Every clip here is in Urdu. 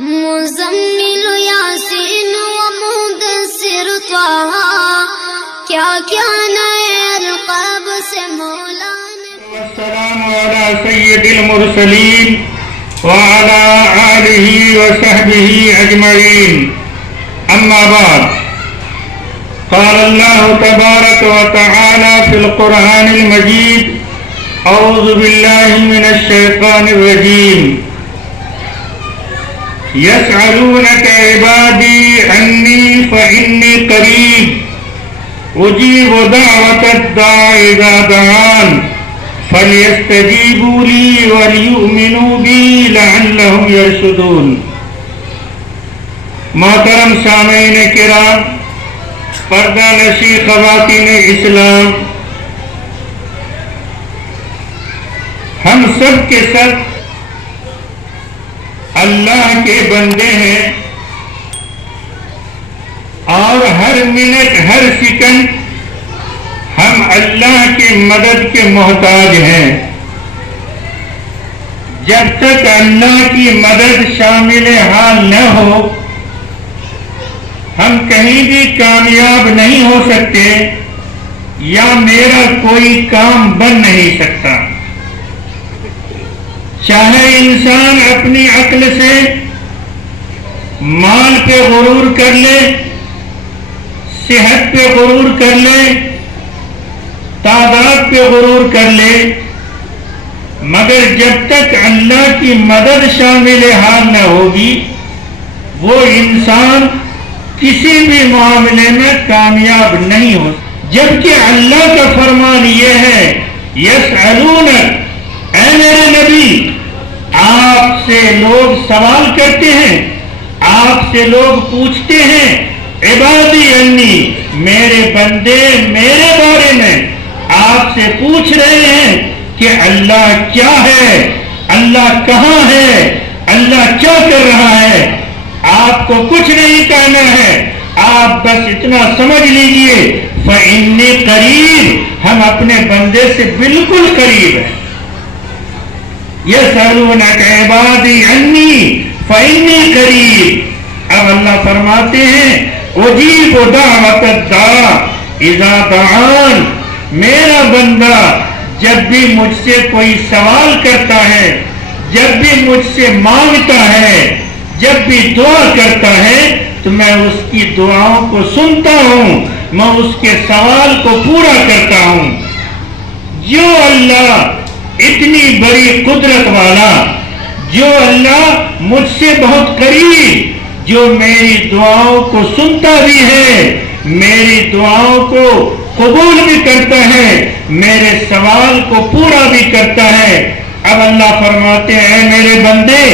مزمل یاسین و مدثر طه کیا کیا نئے القاب سے مولا نے. والسلام على سید المرسلین وعلى آلہ وصحبہ اجمعین. اما بعد قال اللہ تبارک وتعالی فی القرآن المجید اعوذ باللہ من الشیطان الرجیم. یسألونک عبادی عنی فإنی قریب اجیب دعوت الداع اذا دعان فَلْيَسْتَجِيبُوا لِي وَلْيُؤْمِنُوا بِي لَعَلَّهُمْ يَرْشُدُونَ. محترم سامعین کرام، پردہ نشی خواتین اسلام، ہم سب کے سب اللہ کے بندے ہیں اور ہر منٹ ہر سیکنڈ ہم اللہ کی مدد کے محتاج ہیں. جب تک اللہ کی مدد شامل حال نہ ہو ہم کہیں بھی کامیاب نہیں ہو سکتے یا میرا کوئی کام بن نہیں سکتا. چاہے انسان اپنی عقل سے مال پہ غرور کر لے، صحت پہ غرور کر لے، تعداد پہ غرور کر لے، مگر جب تک اللہ کی مدد شامل حال نہ ہوگی وہ انسان کسی بھی معاملے میں کامیاب نہیں ہو. جبکہ اللہ کا فرمان یہ ہے یسألونک، اے میرے نبی آپ سے لوگ سوال کرتے ہیں، آپ سے لوگ پوچھتے ہیں عبادی انی، میرے بندے میرے بارے میں آپ سے پوچھ رہے ہیں کہ اللہ کیا ہے، اللہ کہاں ہے، اللہ کیا کر رہا ہے. آپ کو کچھ نہیں کہنا ہے، آپ بس اتنا سمجھ لیجئے فإنی قریب، ہم اپنے بندے سے بالکل قریب ہیں. یسألونک عبادی عنی فإنی قریب. اب اللہ فرماتے ہیں اجیب دعوت الداع اذا دعان، میرا بندہ جب بھی مجھ سے کوئی سوال کرتا ہے، جب بھی مجھ سے مانگتا ہے، جب بھی دعا کرتا ہے تو میں اس کی دعاؤں کو سنتا ہوں، میں اس کے سوال کو پورا کرتا ہوں. جو اللہ اتنی بڑی قدرت والا، جو اللہ مجھ سے بہت قریب، جو میری دعاؤں کو سنتا بھی ہے، میری دعاؤں کو قبول بھی کرتا ہے، میرے سوال کو پورا بھی کرتا ہے. اب اللہ فرماتے ہیں اے میرے بندے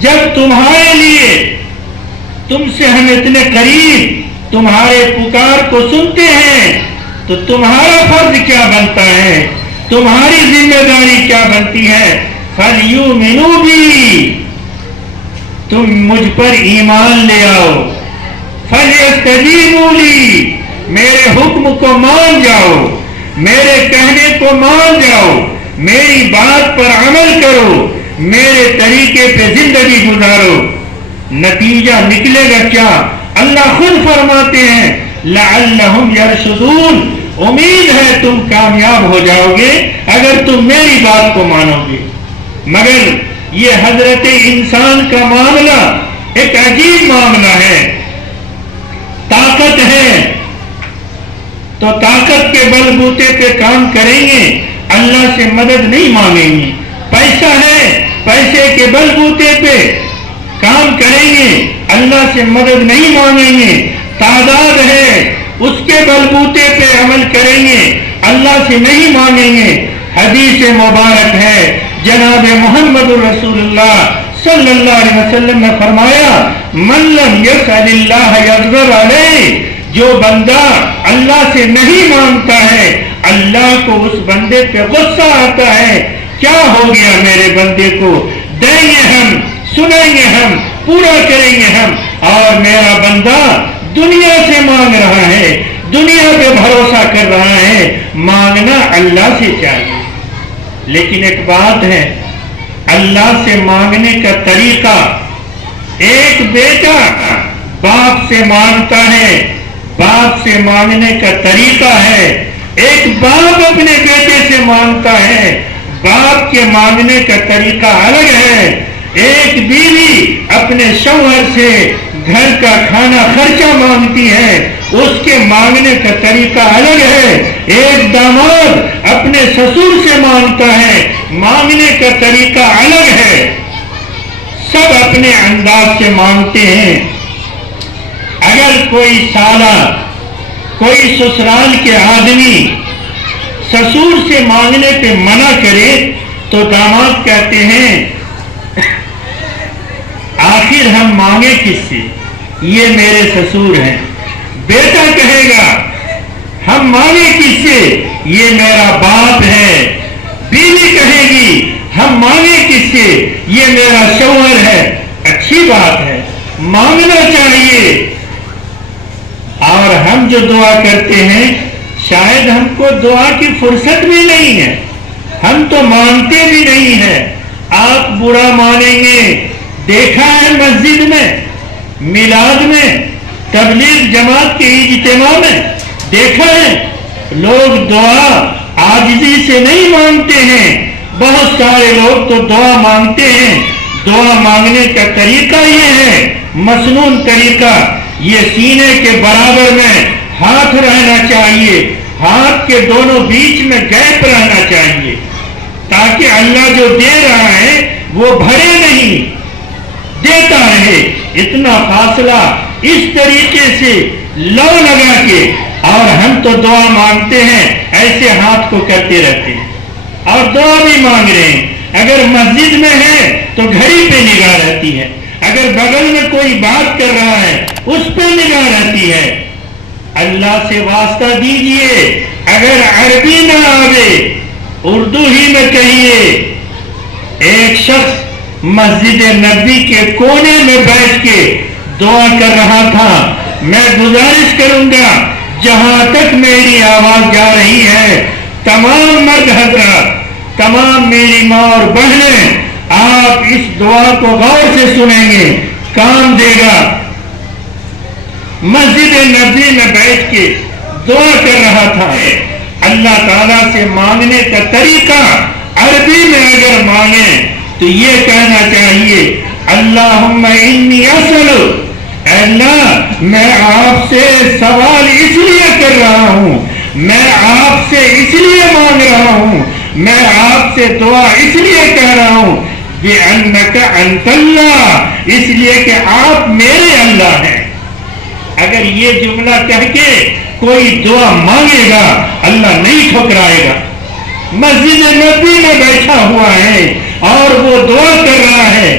جب تمہارے لیے، تم سے ہم اتنے قریب تمہارے پکار کو سنتے ہیں تو تمہارا فرض کیا بنتا ہے، تمہاری ذمہ داری کیا بنتی ہے. فَلْيُؤْمِنُوا بِي، تم مجھ پر ایمان لے آؤ. فَلْيَسْتَجِيبُوا لِي، میرے حکم کو مان جاؤ، میرے کہنے کو مان جاؤ، میری بات پر عمل کرو، میرے طریقے پہ زندگی گزارو. نتیجہ نکلے گا کیا؟ اللہ خود فرماتے ہیں لعلہم یرشدون، امید ہے تم کامیاب ہو جاؤ گے اگر تم میری بات کو مانو گے. مگر یہ حضرت انسان کا معاملہ ایک عجیب معاملہ ہے. طاقت ہے تو طاقت کے بل بوتے پہ کام کریں گے، اللہ سے مدد نہیں مانگیں گے. پیسہ ہے، پیسے کے بل بوتے پہ کام کریں گے، اللہ سے مدد نہیں مانگیں گے. تعداد ہے، اس کے بل بوتے پہ عمل کریں گے، اللہ سے نہیں مانگیں گے. حدیث مبارک ہے، جناب محمد رسول اللہ صلی اللہ علیہ وسلم نے فرمایا من لم یسأل اللہ یغضب علیہ، جو بندہ اللہ سے نہیں مانگتا ہے اللہ کو اس بندے پہ غصہ آتا ہے. کیا ہو گیا میرے بندے کو، دیں گے ہم، سنیں گے ہم، پورا کریں گے ہم، اور میرا بندہ دنیا سے مانگ رہا ہے، دنیا پہ بھروسہ کر رہا ہے. مانگنا اللہ سے چاہیے، لیکن ایک بات ہے اللہ سے مانگنے کا طریقہ ایک بیٹا باپ سے مانگتا ہے، باپ سے مانگنے کا طریقہ ہے، ایک باپ اپنے بیٹے سے مانگتا ہے، باپ کے مانگنے کا طریقہ الگ ہے، ایک بیوی اپنے شوہر سے گھر کا کھانا خرچہ مانگتی ہے، اس کے مانگنے کا طریقہ الگ ہے، ایک داماد اپنے سسر سے مانگتا ہے، مانگنے کا طریقہ الگ ہے، سب اپنے انداز سے مانگتے ہیں۔ اگر کوئی سالہ، کوئی سسرال کے آدمی سسر سے مانگنے پہ منع کرے تو داماد کہتے ہیں آخر ہم مانگے کس سے، یہ میرے سسر ہیں۔ بیٹا کہے گا ہم مانگے کس سے، یہ میرا باپ ہے۔ بیوی کہے گی ہم مانگے کس سے، یہ میرا شوہر ہے۔ اچھی بات ہے، مانگنا چاہیے۔ اور ہم جو دعا کرتے ہیں شاید ہم کو دعا کی فرصت بھی نہیں ہے، ہم تو مانتے بھی نہیں ہیں۔ آپ برا مانیں گے، دیکھا ہے مسجد میں، میلاد میں، تبلیغ جماعت کے اجتماع میں دیکھا ہے لوگ دعا عاجزی سے نہیں مانگتے ہیں۔ بہت سارے لوگ تو دعا مانگتے ہیں، دعا مانگنے کا طریقہ یہ ہے، مسنون طریقہ، یہ سینے کے برابر میں ہاتھ رہنا چاہیے، ہاتھ کے دونوں بیچ میں گیپ رہنا چاہیے، تاکہ اللہ جو دے رہا ہے وہ بھرے نہیں، دیتا رہے۔ اتنا فاصلہ اس طریقے سے لو لگا کے، اور ہم تو دعا مانگتے ہیں ایسے ہاتھ کو کرتے رہتے ہیں اور دعا بھی مانگ رہے ہیں۔ اگر مسجد میں ہے تو گھڑی پہ نگاہ رہتی ہے، اگر بغل میں کوئی بات کر رہا ہے اس پہ نگاہ رہتی ہے۔ اللہ سے واسطہ دیجئے، اگر عربی نہ آوے اردو ہی میں کہیے۔ ایک شخص مسجد نبی کے کونے میں بیٹھ کے دعا کر رہا تھا۔ میں گزارش کروں گا جہاں تک میری آواز جا رہی ہے، تمام مرد حضرات، تمام میری ماں اور بہنیں، آپ اس دعا کو غور سے سنیں گے، کام دے گا۔ مسجد نبی میں بیٹھ کے دعا کر رہا تھا۔ اللہ تعالیٰ سے مانگنے کا طریقہ عربی میں اگر مانگیں تو یہ کہنا چاہیے اللہم انی اسألک، اے اللہ میں آپ سے سوال اس لیے کر رہا ہوں، میں آپ سے اس لیے مانگ رہا ہوں، میں آپ سے دعا اس لیے کہہ رہا ہوں بِأَنَّكَ أَنْتَ اللَّهُ، اس لیے کہ آپ میرے اللہ ہیں۔ اگر یہ جملہ کہہ کے کوئی دعا مانگے گا اللہ نہیں ٹھکرائے گا۔ مسجد نبی میں بیٹھا ہوا ہے اور وہ دعا کر رہا ہے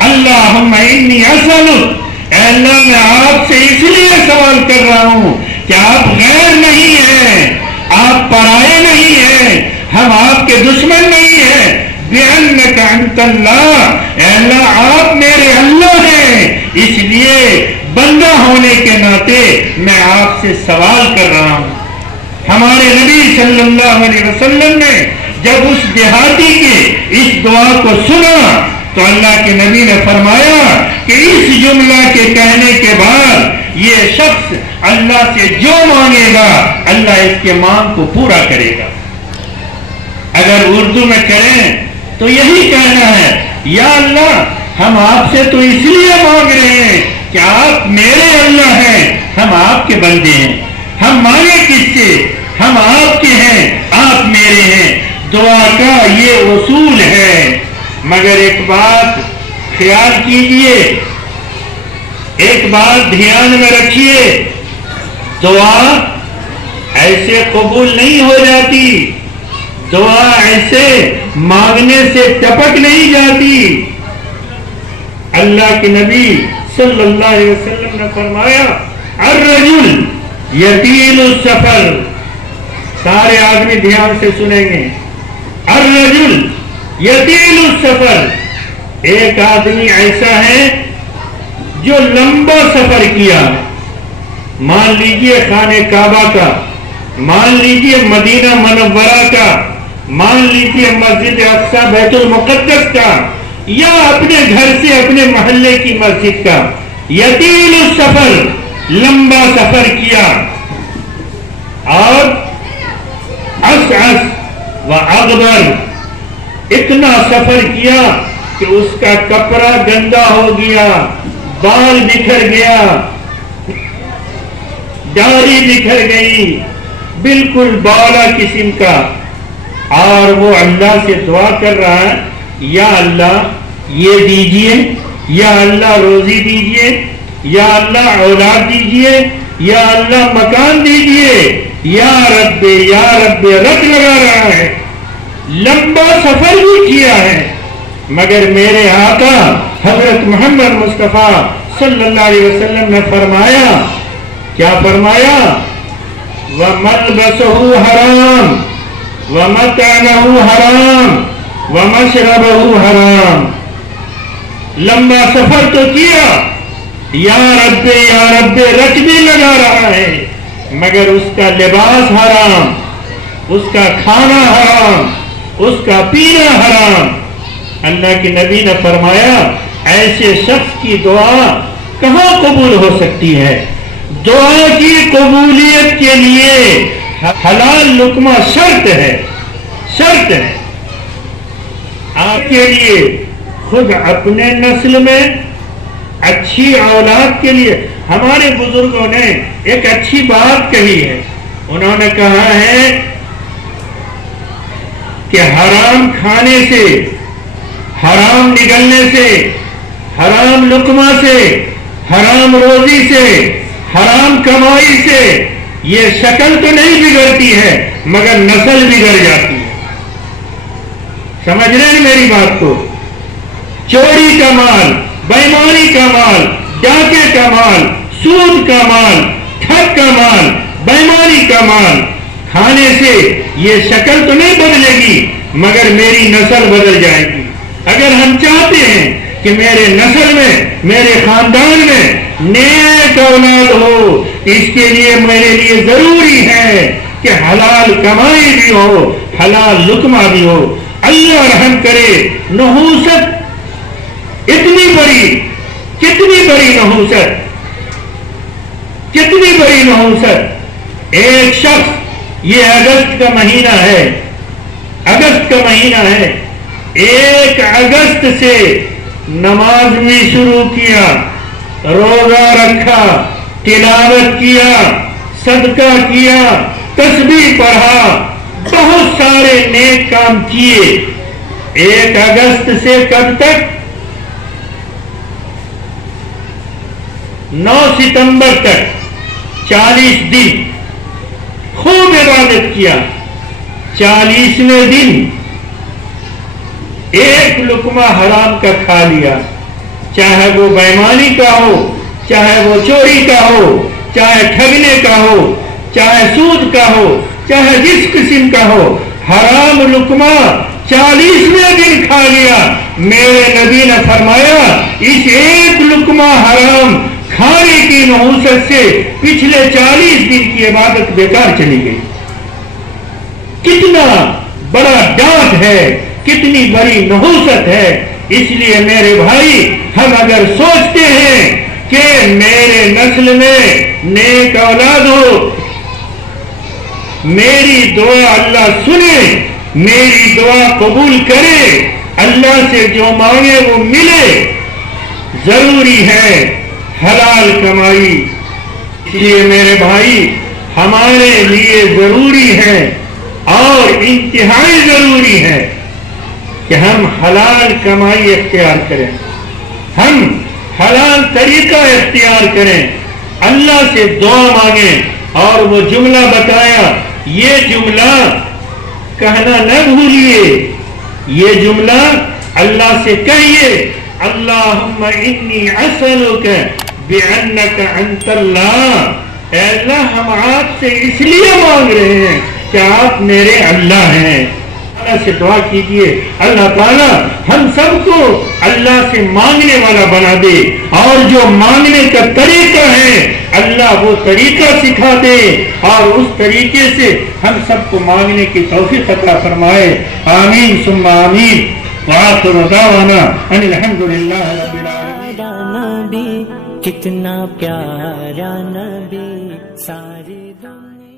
اللہم انی اسألک، اے اللہ میں آپ سے اس لیے سوال کر رہا ہوں کہ آپ غیر نہیں ہیں، آپ پرائے نہیں ہیں، ہم آپ کے دشمن نہیں ہیں۔ بِأَنَّكَ أَنْتَ اللَّهُ، اے اللہ آپ میرے اللہ ہیں، اس لیے بندہ ہونے کے ناطے میں آپ سے سوال کر رہا ہوں۔ ہمارے نبی صلی اللہ علیہ وسلم نے جب اس دیہاتی کے اس دعا کو سنا تو اللہ کے نبی نے فرمایا کہ اس جملہ کے کہنے کے بعد یہ شخص اللہ سے جو مانگے گا اللہ اس کے مانگ کو پورا کرے گا۔ اگر اردو میں کریں تو یہی کہنا ہے یا اللہ ہم آپ سے تو اس لیے مانگ رہے ہیں کہ آپ میرے اللہ ہیں، ہم آپ کے بندے ہیں، ہم مانگے کس سے، ہم آپ کے ہیں، آپ میرے ہیں۔ دعا کا یہ اصول ہے، مگر ایک بات خیال کیجئے، ایک بات دھیان میں رکھیے، دعا ایسے قبول نہیں ہو جاتی، دعا ایسے مانگنے سے ٹپک نہیں جاتی۔ اللہ کے نبی صلی اللہ علیہ وسلم نے فرمایا الرجل یطیل السفر، سارے آدمی دھیان سے سنیں گے، الرجل یطیل السفر، ایک آدمی ایسا ہے جو لمبا سفر کیا، مان لیجئے خانہ کعبہ کا، مان لیجئے مدینہ منورہ کا، مان لیجئے مسجد اقصی بیت المقدس کا، یا اپنے گھر سے اپنے محلے کی مسجد کا یطیل السفر، لمبا سفر کیا، اور اسعس و اغبر، اتنا سفر کیا کہ اس کا کپڑا گندا ہو گیا، بال بکھر گیا، داڑھی بکھر گئی، بالکل بالا قسم کا، اور وہ اللہ سے دعا کر رہا ہے یا اللہ یہ دیجئے، یا اللہ روزی دیجئے، یا اللہ اولاد دیجئے، یا اللہ مکان دیجئے، یا رب رٹ لگا رہا ہے، لمبا سفر بھی کیا ہے، مگر میرے آقا حضرت محمد مصطفیٰ صلی اللہ علیہ وسلم نے فرمایا، کیا فرمایا؟ وَمَلْبَسُهُ حَرَامٌ وَمَطْعَمُهُ حَرَامٌ وَمَشْرَبُهُ حَرَامٌ۔ لمبا سفر تو کیا، یا رب رٹ بھی لگا رہا ہے، مگر اس کا لباس حرام، اس کا کھانا حرام، اس کا پینا حرام۔ اللہ کے نبی نے فرمایا ایسے شخص کی دعا کہاں قبول ہو سکتی ہے؟ دعا کی قبولیت کے لیے حلال لقمہ شرط ہے، شرط ہے۔ آپ کے لیے خود اپنے نسل میں اچھی اولاد کے لیے ہمارے بزرگوں نے ایک اچھی بات کہی ہے، انہوں نے کہا ہے کہ حرام کھانے سے، حرام نگلنے سے، حرام لقمہ سے، حرام روزی سے، حرام کمائی سے یہ شکل تو نہیں بگڑتی ہے مگر نسل بگڑ جاتی ہے۔ سمجھ رہے ہیں میری بات کو؟ چوری کا مال، بےایمانی کا مال، ڈاکے کا مال، سود کا مال، ٹھگ کا مال، بےایمانی کا مال کھانے سے یہ شکل تو نہیں بدلے گی مگر میری نسل بدل جائے گی۔ اگر ہم چاہتے ہیں کہ میرے نسل میں، میرے خاندان میں نیک اولاد ہو، اس کے لیے میرے لیے ضروری ہے کہ حلال کمائی بھی ہو، حلال لقمہ بھی ہو۔ اللہ رحم کرے، نحوست اتنی بڑی، کتنی بڑی نحوست، کتنی بڑی نحوست۔ ایک شخص، یہ اگست کا مہینہ ہے، اگست کا مہینہ ہے، 1 اگست سے نماز بھی شروع کیا، روزہ رکھا، تلاوت کیا، صدقہ کیا، تسبیح پڑھا، بہت سارے نیک کام کیے۔ 1 اگست سے کب تک؟ 9 ستمبر تک 40 دن خوب عبادت کیا۔ 40ویں دن ایک لقمہ حرام کا کھا لیا، چاہے وہ بےایمانی کا ہو، چاہے وہ چوری کا ہو، چاہے ٹھگنے کا ہو، چاہے سود کا ہو، چاہے جس قسم کا ہو، حرام لقمہ 40ویں دن کھا لیا۔ میرے نبی نے فرمایا اس ایک لقمہ حرام کھانے کی نحوست سے پچھلے 40 دن کی عبادت بیکار چلی گئی۔ کتنا بڑا ڈانٹ ہے، کتنی بڑی نحوست ہے۔ اس لیے میرے بھائی، ہم اگر سوچتے ہیں کہ میرے نسل میں نیک اولاد ہو، میری دعا اللہ سنے، میری دعا قبول کرے، اللہ سے جو مانگے وہ ملے، ضروری ہے حلال کمائی۔ اس لیے میرے بھائی، ہمارے لیے ضروری ہے اور انتہائی ضروری ہے کہ ہم حلال کمائی اختیار کریں، ہم حلال طریقہ اختیار کریں، اللہ سے دعا مانگیں۔ اور وہ جملہ بتایا، یہ جملہ کہنا نہ بھولیے، یہ جملہ اللہ سے کہیے، اللہم انی اسألک بأنک انت اللہ۔ اے اللہ، ہم آپ سے اس لیے مانگ رہے ہیں کہ آپ میرے اللہ ہیں۔ اللہ سے دعا کیجئے، اللہ تعالیٰ ہم سب کو اللہ سے مانگنے والا بنا دے، اور جو مانگنے کا طریقہ ہے اللہ وہ طریقہ سکھا دے، اور اس طریقے سے ہم سب کو مانگنے کی توفیق عطا فرمائے۔ آمین ثم آمین۔ وآخر دعوانا ان الحمد للہ رب العالمین. نبی کتنا پیارا نبی ساری دنیا